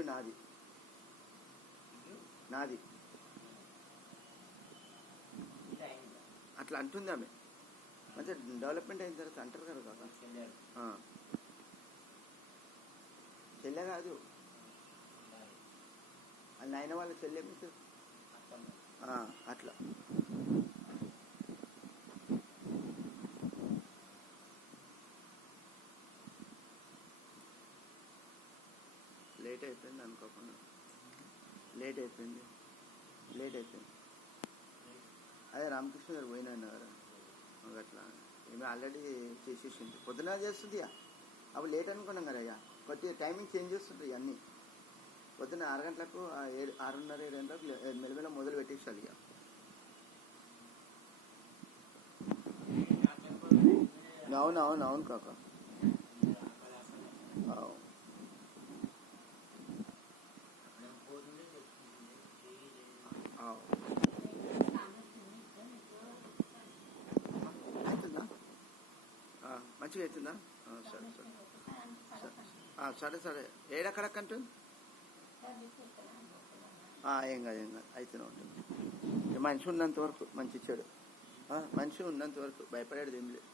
ఇల్లు నాది నాది అట్లా అంటుంది ఆమె. మంచిగా డెవలప్మెంట్ అయిన తర్వాత అంటారు కదా కాక. చెల్లె కాదు, అది నాయన వాళ్ళ చెల్లె మీకు అట్లా. లేట్ అయిపోయింది అనుకోకుండా, లేట్ అయిపోయింది. అదే రామకృష్ణ గారు పోయినా కదా అట్లా. ఏమి ఆల్రెడీ చేసేసింది, పొద్దున చేస్తుంది. అప్పుడు లేట్ అనుకున్నాం కదా అయ్యా, కొద్దిగా టైమింగ్ చేంజ్ చేస్తుంది అన్నీ. పొద్దున్న 6 గంటలకు 6:30 7 గంటలకు మెల్లమెల్ల మొదలు పెట్టేసాలి ఇక. అవును కాక. అవుతుందా? మంచిగా అవుతుందా? సరే ఏడక్కడక్కంటుంది. ఏం కాదు అయితేనే ఉంటుంది. మనిషి ఉన్నంత వరకు మంచి చెడు, మనిషి ఉన్నంత వరకు భయపడేది ఏం లేదు.